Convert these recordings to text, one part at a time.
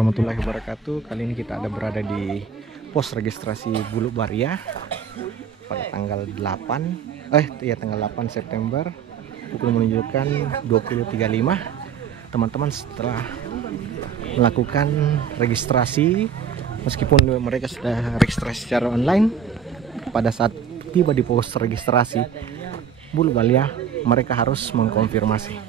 warahmatullahi wabarakatuh. Kali ini kita ada berada di pos registrasi Bulu Baria pada tanggal 8 September. Pukul menunjukkan 20.35. Teman-teman setelah melakukan registrasi, meskipun mereka sudah registrasi secara online, pada saat tiba di pos registrasi Bulu Baria mereka harus mengkonfirmasi.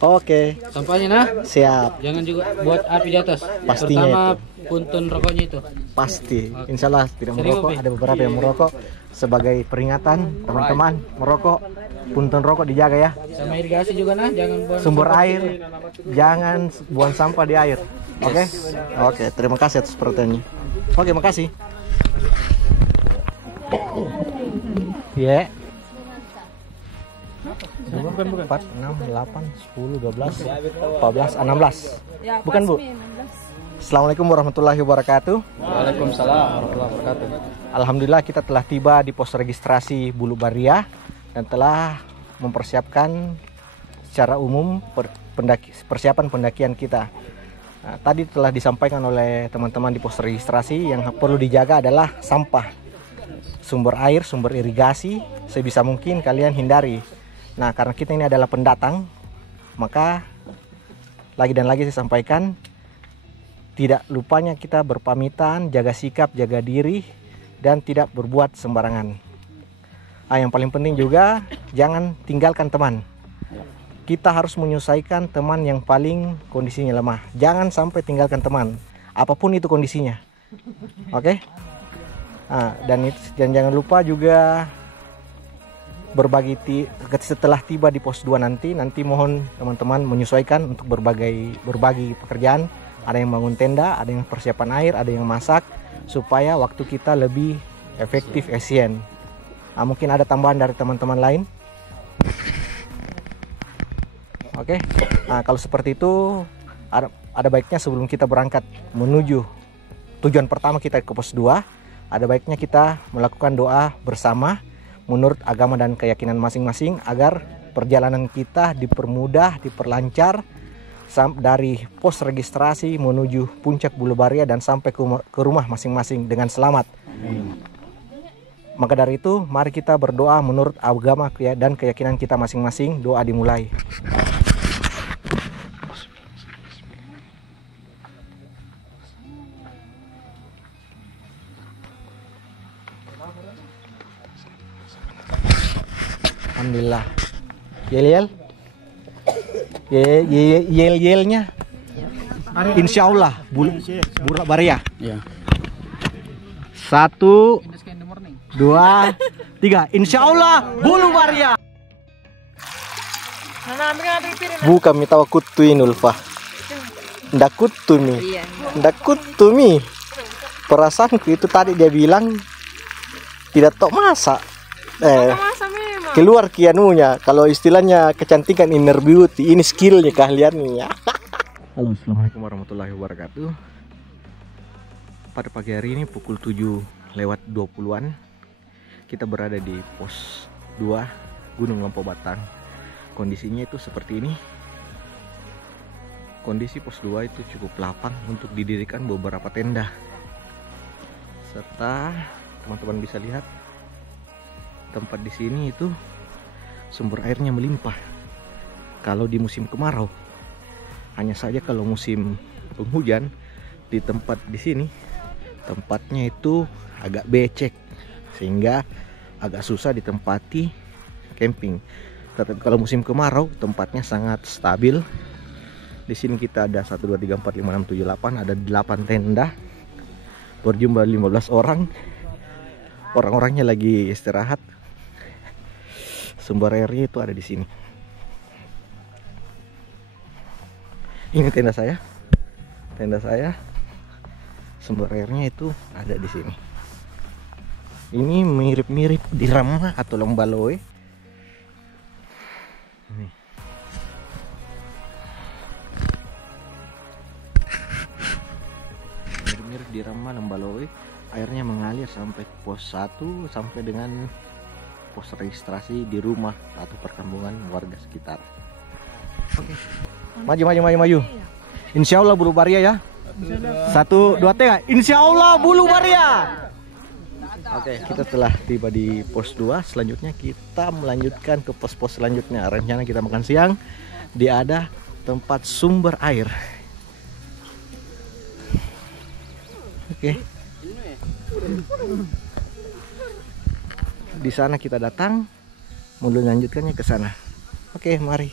Oke. Sampahnya nah. Siap. Jangan juga buat api di atas. Pastinya Pertama itu. punten rokoknya itu. Pasti. Insya Allah tidak merokok. Pi. Ada beberapa yang merokok. Sebagai peringatan teman-teman merokok, punten rokok dijaga ya. Sama irigasi juga nah, jangan buang Sumber air, jangan buang sampah di air. Oke? Oke, terima kasih atas perhatiannya. Oke, makasih. Ya. 4, 6, 8, 10, 12, 14, 16. Bukan Bu? Assalamualaikum warahmatullahi wabarakatuh. Waalaikumsalam warahmatullahi wabarakatuh. Alhamdulillah kita telah tiba di pos registrasi Bulu Baria dan telah mempersiapkan secara umum persiapan pendakian kita. Nah, tadi telah disampaikan oleh teman-teman di pos registrasi yang perlu dijaga adalah sampah, sumber air, sumber irigasi, sebisa mungkin kalian hindari. Nah, karena kita ini adalah pendatang, maka lagi dan lagi saya sampaikan, tidak lupanya kita berpamitan, jaga sikap, jaga diri, dan tidak berbuat sembarangan. Yang paling penting juga, jangan tinggalkan teman. Kita harus menyelesaikan teman yang paling kondisinya lemah. Jangan sampai tinggalkan teman, apapun itu kondisinya. Oke? Dan jangan lupa juga berbagi setelah tiba di pos 2 nanti mohon teman-teman menyesuaikan untuk berbagi pekerjaan. Ada yang bangun tenda, ada yang persiapan air, ada yang masak, supaya waktu kita lebih efektif, efisien. Mungkin ada tambahan dari teman-teman lain. Oke. Kalau seperti itu, ada baiknya sebelum kita berangkat menuju tujuan pertama kita ke pos 2, ada baiknya kita melakukan doa bersama menurut agama dan keyakinan masing-masing agar perjalanan kita dipermudah, diperlancar dari pos registrasi menuju puncak Bulu Baria dan sampai ke rumah masing-masing dengan selamat. Maka dari itu, mari kita berdoa menurut agama dan keyakinan kita masing-masing. Doa dimulai. Alhamdulillah. Yel-yelnya Insya Allah Bulu Baria. Ya. 1, 2, 3. Insya Allah Bulu Baria. Bukan minta kutuin Ulfa. Ndak kutumi. Ndak kutumi. Perasaanku itu tadi dia bilang tidak tok masak. Keluar kianunya, kalau istilahnya kecantikan inner beauty, ini skillnya, keahliannya. Halo, assalamualaikum warahmatullahi wabarakatuh. Pada pagi hari ini pukul 7:20-an kita berada di pos 2 Gunung Lompo Batang. Kondisinya itu seperti ini. Kondisi pos 2 itu cukup lapang untuk didirikan beberapa tenda, serta teman-teman bisa lihat tempat di sini itu sumber airnya melimpah. Kalau di musim kemarau, hanya saja kalau musim penghujan di tempat di sini tempatnya itu agak becek sehingga agak susah ditempati camping. Tapi kalau musim kemarau tempatnya sangat stabil. Di sini kita ada 1 2 3 4 5 6 7 8, ada 8 tenda berjumlah 15 orang. Orang-orangnya lagi istirahat. Sumber airnya itu ada di sini. Ini tenda saya. Sumber airnya itu ada di sini. Ini mirip-mirip di Rama atau Lombaloe. di Rama Lembalowe, airnya mengalir sampai pos 1 sampai dengan pos registrasi di rumah atau perkampungan warga sekitar. Oke. Maju. Insya Allah Bulu Baria ya. 1, 2, 3. Insya Allah Bulu Baria. Oke, kita telah tiba di pos 2. Selanjutnya kita melanjutkan ke pos-pos selanjutnya. Rencana kita makan siang di ada tempat sumber air. Oke. Di sana kita datang, mau lanjutkannya ke sana. Oke, mari.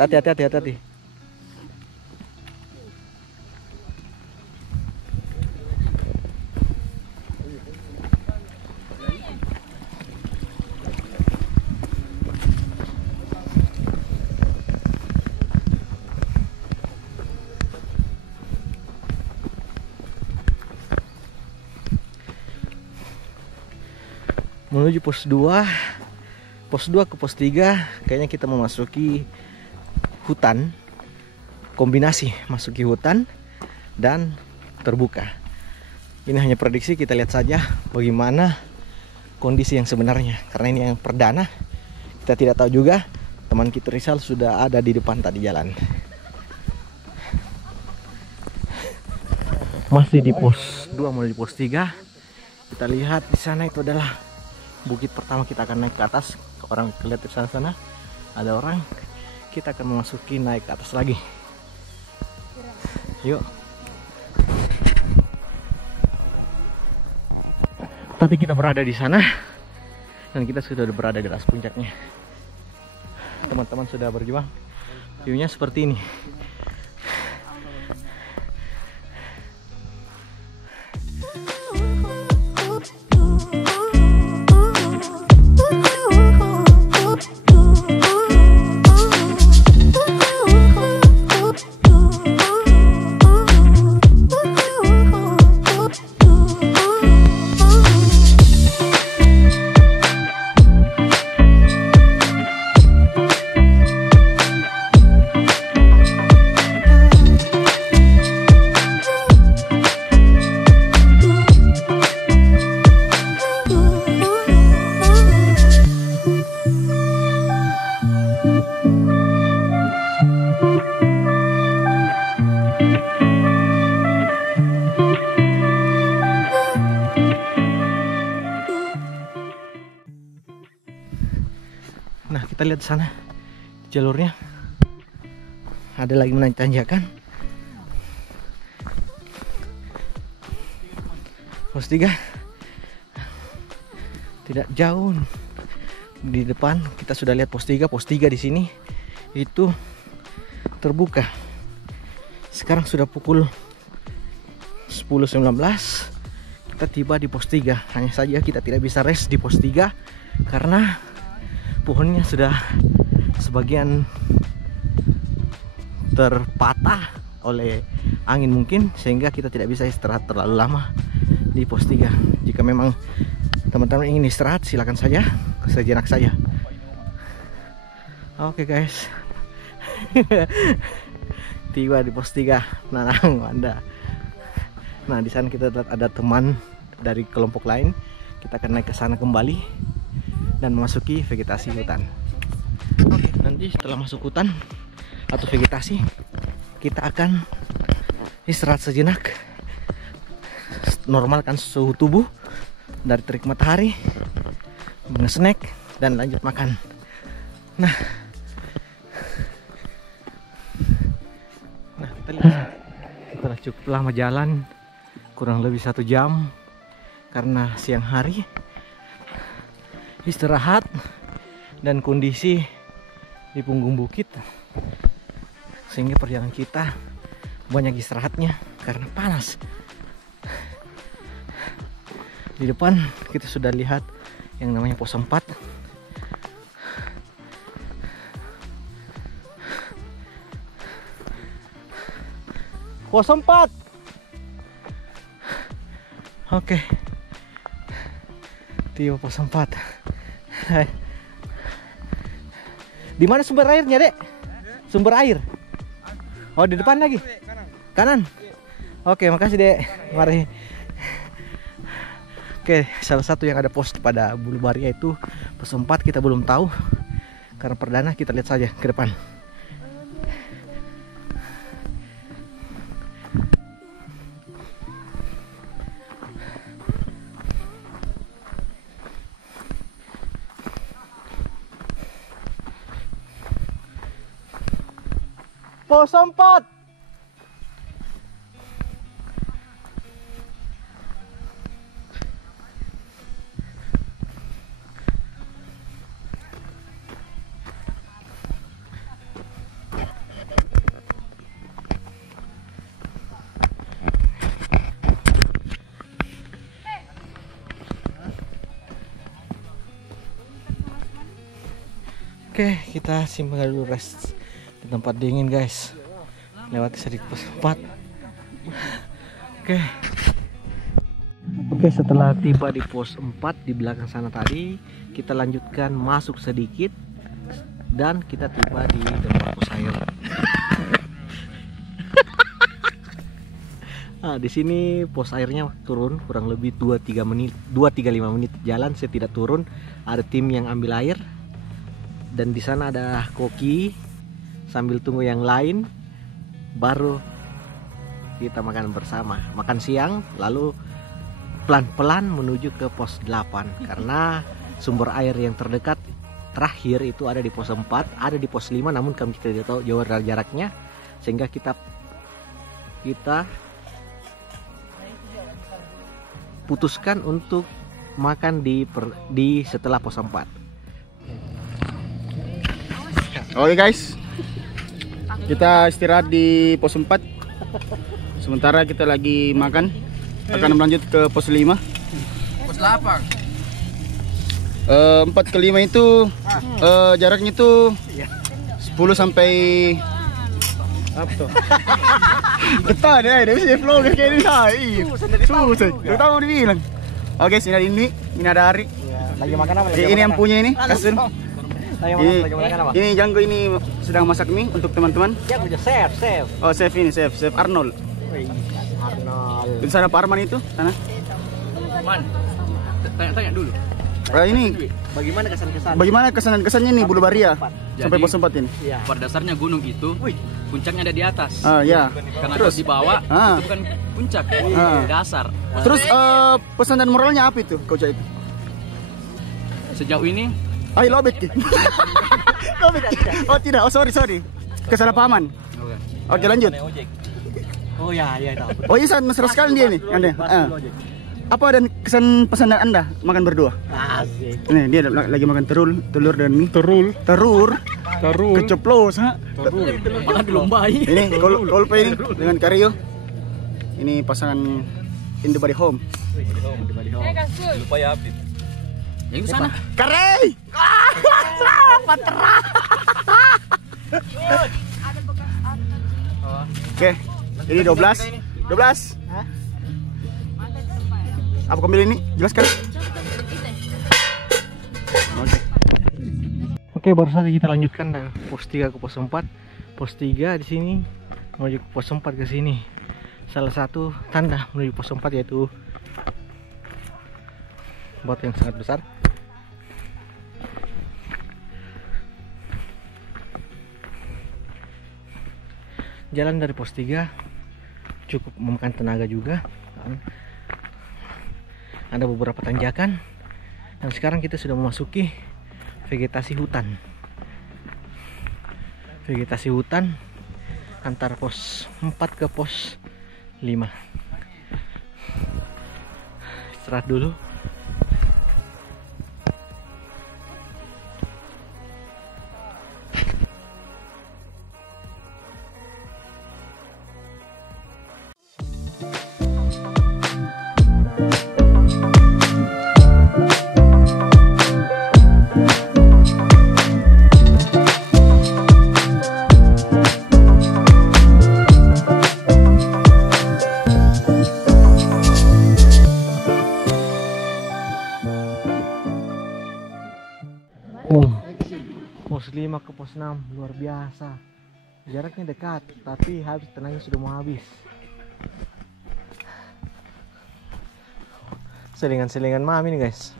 Hati-hati. Menuju pos 2. Pos 2 ke pos 3 kayaknya kita memasuki hutan, kombinasi masuki hutan dan terbuka. Ini hanya prediksi, kita lihat saja bagaimana kondisi yang sebenarnya, karena ini yang perdana, kita tidak tahu juga. Teman kita Rizal sudah ada di depan tadi jalan. Masih di pos 2 menuju pos 3. Kita lihat di sana itu adalah bukit pertama, kita akan naik ke atas. Orang kelihatan di sana ada orang. Kita akan memasuki naik ke atas lagi. Yuk. Tadi kita berada di sana dan kita sudah berada di atas puncaknya. Teman-teman sudah berjuang. View-nya seperti ini. Nah, kita lihat sana jalurnya ada lagi menaik tanjakan. Pos 3 tidak jauh di depan. Kita sudah lihat pos 3. Pos 3 di sini itu terbuka. Sekarang sudah pukul 10.19. Kita tiba di pos 3. Hanya saja kita tidak bisa rest di pos 3 karena pohonnya sudah sebagian terpatah oleh angin mungkin, sehingga kita tidak bisa istirahat terlalu lama di pos 3. Jika memang teman-teman ingin istirahat, silakan saja, sejenak saja. Oke guys. Tiba di pos 3 Nanang Anda. Nah, di sana kita ada teman dari kelompok lain. Kita akan naik ke sana kembali dan memasuki vegetasi hutan. Oke, nanti setelah masuk hutan atau vegetasi, kita akan istirahat sejenak, normalkan suhu tubuh dari terik matahari, nge-snack, dan lanjut makan. Nah, kita lihat setelah cukup lama jalan, kurang lebih 1 jam karena siang hari, istirahat dan kondisi di punggung bukit, sehingga perjalanan kita banyak istirahatnya karena panas. Di depan kita sudah lihat yang namanya pos 4. Pos 4. Oke. Tiba pos 4. Di mana sumber airnya, Dek? Sumber air. Oh, di depan lagi. Kanan. Oke, makasih, Dek. Mari. Oke, salah satu yang ada pos pada Bulu Baria itu pos 4, kita belum tahu. Karena perdana, kita lihat saja ke depan. Pos 4. Oke, kita simpang dulu rest di tempat dingin, guys. Lewati sedikit pos 4. Oke, setelah tiba di pos 4 di belakang sana tadi, kita lanjutkan masuk sedikit dan kita tiba di tempat pos air. Nah, di sini pos airnya turun kurang lebih 2-3 menit, 2-3-5 menit jalan. Saya tidak turun, ada tim yang ambil air. Dan di sana ada koki sambil tunggu yang lain, baru kita makan bersama, makan siang, lalu pelan-pelan menuju ke pos 8 karena sumber air yang terdekat terakhir itu ada di pos 4, ada di pos 5, namun kami tidak tahu jauh jaraknya, sehingga kita putuskan untuk makan di setelah pos 4. Oke guys, kita istirahat di pos 4. Sementara kita lagi makan. Akan melanjut ke pos 5. Pos 8. 4 ke 5 itu jaraknya itu 10 sampai apa tuh? Getah deh, dia bisa vlog kayak ini. Susah. Udah tahu dibilang. Oke, sini ada Ari. Lagi makan apa? Ini yang punya ini, Kasun. Lagi makan apa? Ini Janggo ini sedang masak mie untuk teman-teman. Ya, udah chef. Oh, chef Arnold. Arnold. Di sana Pak Arman itu, sana. Man, tanya dulu. Ini Bagaimana kesan-kesannya nih Bulu Baria sampai Jadi, pos 4 ini? Ya. Pada dasarnya gunung itu puncaknya ada di atas. Ya. Karena Terus kalau di bawah itu bukan puncak, dasar. Terus pesan dan moralnya apa itu, Coach itu? Sejauh ini Ayo lobet ki. Oh tidak, oh sorry. Kesalahpahaman. Oke, lanjut. Oh ya, tahu. Oh iya, sangat mesra sekali dia nih. Anda. Apa dan kesan pesan Anda makan berdua? Asik. Nih, dia lagi makan telur dan mie. Telur. Keceplos, ha? malah dilombai. Ini kolpe ini dengan Karyo. Ini pasangan in the body home. Lupa ya update. Yang ke sana. Karey! Patra. Oke, ini 12. Apa kembali ini? Jelaskan. Oke, baru saja kita lanjutkan dari pos 3 ke pos 4. Pos 3 di sini menuju ke pos 4 ke sini. Salah satu tanda menuju pos 4 yaitu batu yang sangat besar. Jalan dari pos 3 cukup memakan tenaga juga kan? Ada beberapa tanjakan. Dan sekarang kita sudah memasuki vegetasi hutan antara pos 4 ke pos 5. Istirahat dulu. 5 ke pos 6, luar biasa. Jaraknya dekat, tapi habis tenaga sudah mau habis. Selingan-selingan mami nih guys.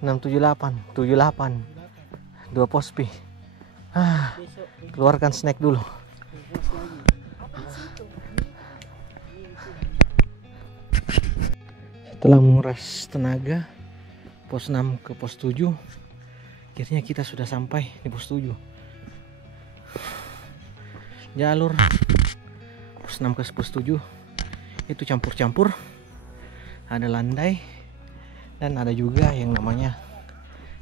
678, 78, 2 pos pi. Keluarkan snack dulu. Setelah menguras tenaga pos 6 ke pos 7, akhirnya kita sudah sampai di pos 7. Jalur pos 6 ke pos 7 itu campur-campur, ada landai dan ada juga yang namanya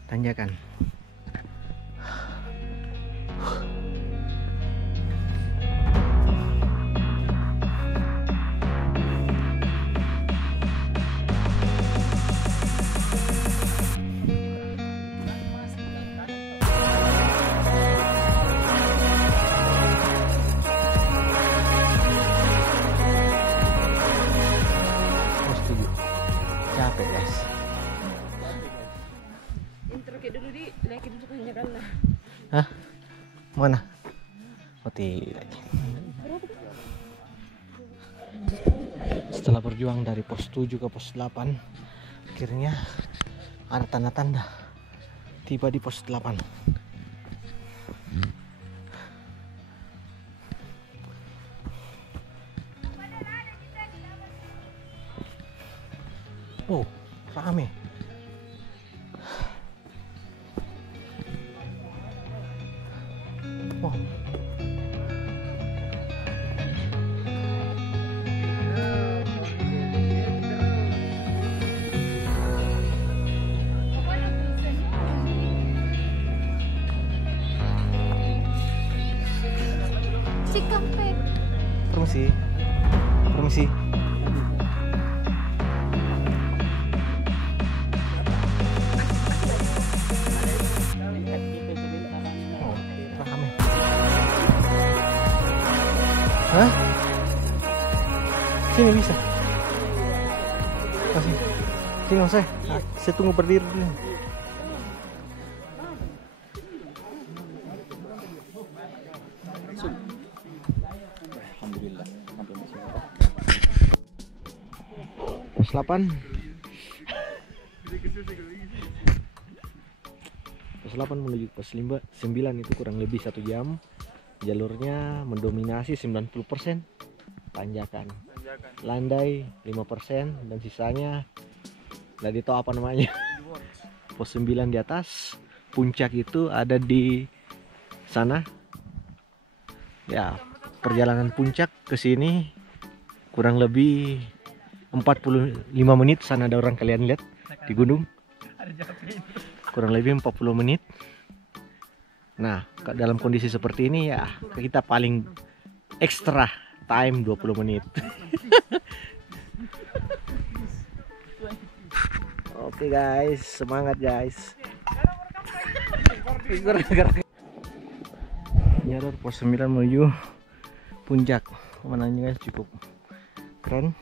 tanjakan. Capek guys. Intro kayak dulu di lekin sukanya kalah. Hah? Mana? Oh tidak. Setelah berjuang dari pos 7 ke pos 8, akhirnya ada tanda-tanda tiba di pos 8. Oh, rame. Oh. Si kampek. Permisi. Permisi. Hah? Sini bisa. Kasih. Sini mas saya tunggu berdiri dulu. Alhamdulillah. Pos 8. Pos 8 menuju pos 9 itu kurang lebih 1 jam. Jalurnya mendominasi 90% tanjakan, landai 5% dan sisanya nggak tahu apa namanya. Pos 9 di atas, puncak itu ada di sana. Ya, perjalanan puncak ke sini kurang lebih 45 menit. Sana ada orang, kalian lihat di gunung. Kurang lebih 40 menit. Nah, dalam kondisi seperti ini ya kita paling ekstra time 20 menit. Oke guys, semangat guys. Jalur pos 9 menuju puncak. Pemandangannya guys cukup keren.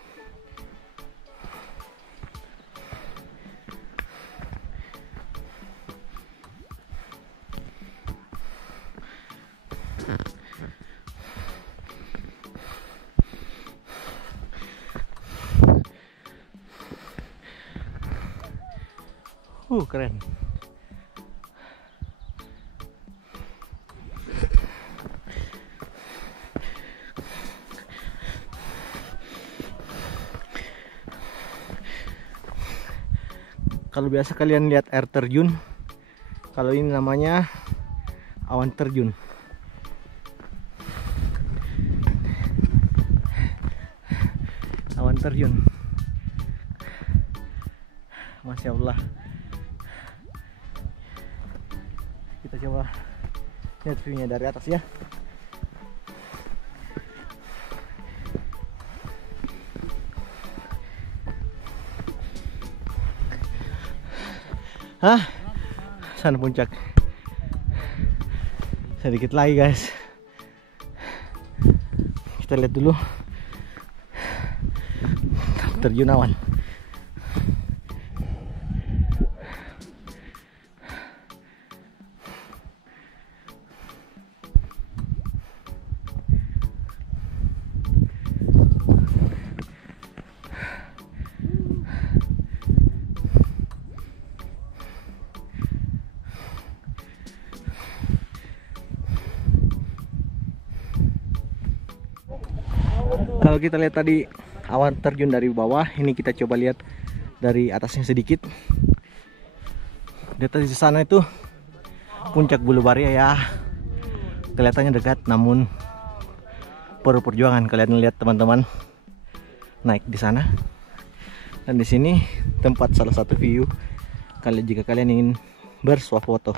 Keren. Kalau biasa kalian lihat air terjun, kalau ini namanya awan terjun. Awan terjun. Masya Allah. Kita coba lihat view-nya dari atas ya. Hah? Sana puncak. Sedikit lagi guys. Kita lihat dulu terjun awan. Kalau kita lihat tadi awan terjun dari bawah, ini kita coba lihat dari atasnya sedikit. Di atas di sana itu puncak Bulu Baria ya. Kelihatannya dekat, namun perlu perjuangan. Kalian lihat teman-teman, naik di sana. Dan di sini tempat salah satu view jika kalian ingin bersuah foto.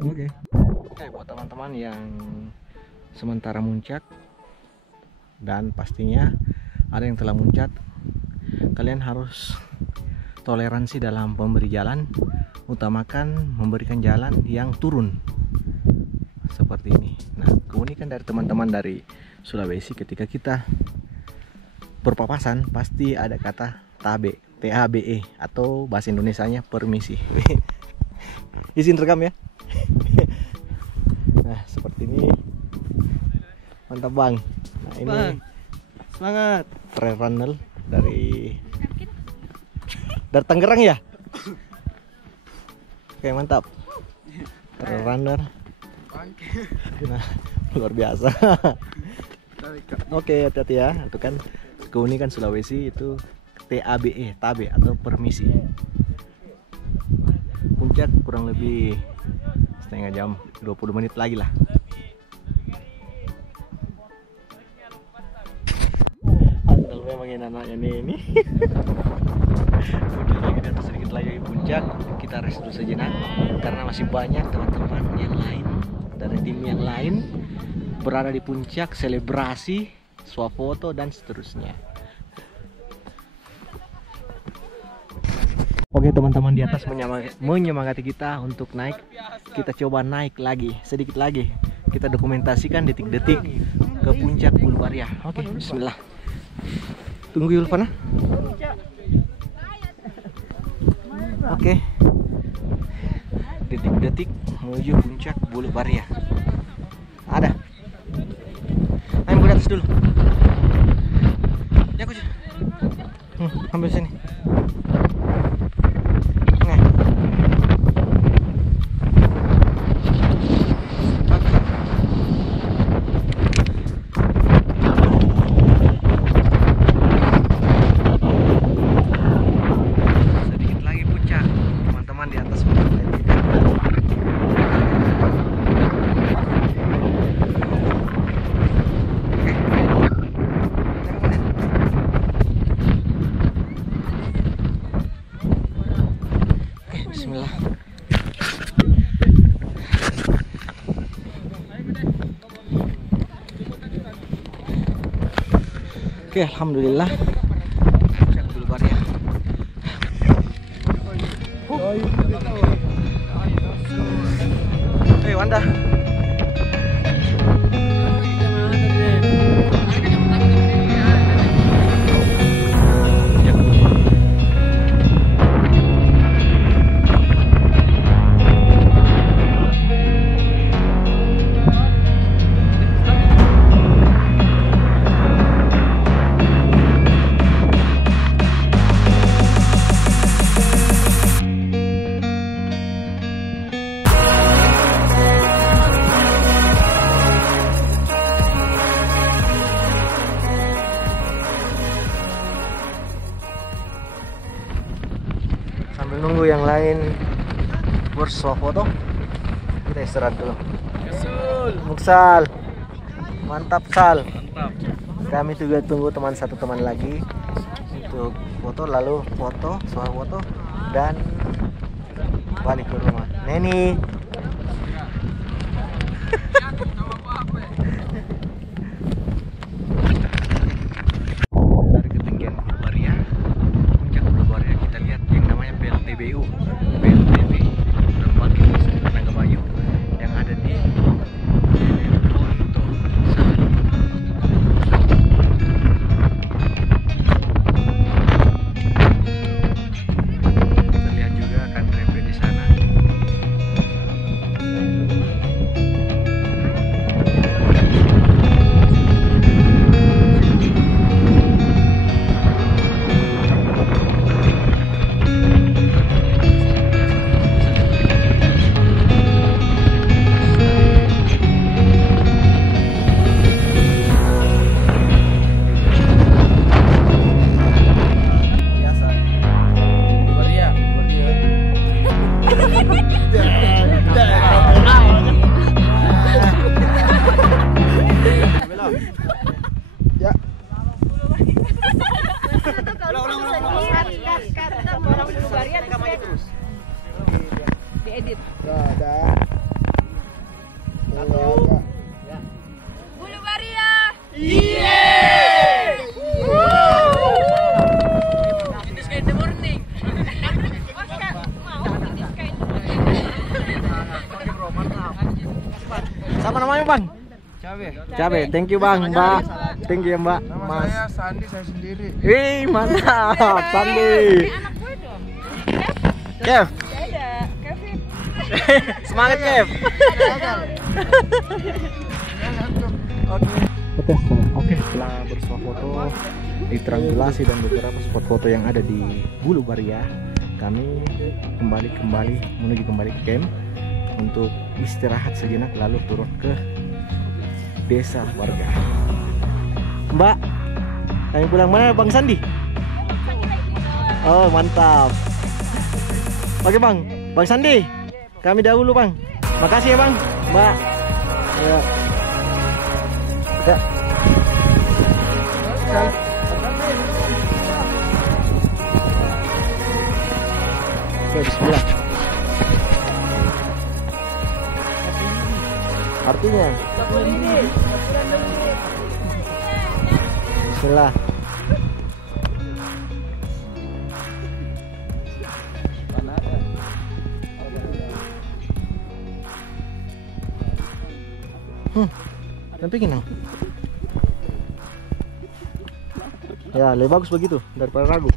Oke, buat teman-teman yang sementara muncak dan pastinya ada yang telah muncak, kalian harus toleransi dalam memberi jalan, utamakan memberikan jalan yang turun seperti ini. Nah, keunikan dari teman-teman dari Sulawesi, ketika kita berpapasan pasti ada kata tabe, TABE, atau bahasa Indonesianya permisi. Izin rekam ya. Nah, seperti ini. Mantap bang. Nah, ini bang, semangat. Trail runner dari Tangerang ya. Oke, mantap. Trail runner. Nah, luar biasa. Oke, hati-hati ya. Itu kan keunikan Sulawesi itu TABE, tabe atau permisi. Puncak kurang lebih setengah jam, 20 menit lagi lah. Andal memang ini anaknya ini. Udah lagi di atas sedikit lagi puncak. Kita rest dulu sejenak karena masih banyak teman-teman yang lain dari tim yang lain berada di puncak, selebrasi, swafoto dan seterusnya. Oke teman-teman, di atas menyemangati kita untuk naik. Kita coba naik lagi, sedikit lagi. Kita dokumentasikan detik-detik ke puncak Bulu Baria. Oke, bismillah. Tunggu Yulvana. Oke. Detik-detik menuju puncak Bulu Baria. Ada. Ayo gue atas dulu. Ya kucing. Ambil sini. Bismillah. Oke, alhamdulillah. Bulu Baria. Hei Wanda. Sambil nunggu yang lain bersuah foto, kita istirahat dulu. Muksal, mantap Sal. Mantap. Kami juga tunggu satu teman lagi untuk foto, lalu foto, suah foto, dan balik ke rumah. Neni. Dari ketinggian Bulu Baria, puncak Bulu Baria, kita lihat yang namanya PLTBU, PLTB, Lembaga Industri Tenaga Bayu yang ada di Ponto Sari. Kita lihat juga kan Repe di sana. Dadah. Bulu Baria. Siapa namanya Bang? Cabe, thank you Bang, Mbak. Thank you ya Mbak. Nama saya Sandi, saya sendiri. Wih, mantap, Sandi. Anak gue dong. Kev, Ada Kevin. semangat Kev. Oke, setelah bersuah foto di triangulasi dan beberapa spot foto yang ada di Bulu Baria, kami menuju kembali ke camp untuk istirahat sejenak lalu turun ke desa warga. Mbak, kami pulang mana Bang Sandi? Oh mantap. Oke Bang, Bang Sandi, kami dahulu Bang. Makasih ya Bang, Mbak. Ya. Ya. Oke, bismillah. Artinya bismillah. Dampingin nang. Ya, lebih bagus begitu daripada ragu.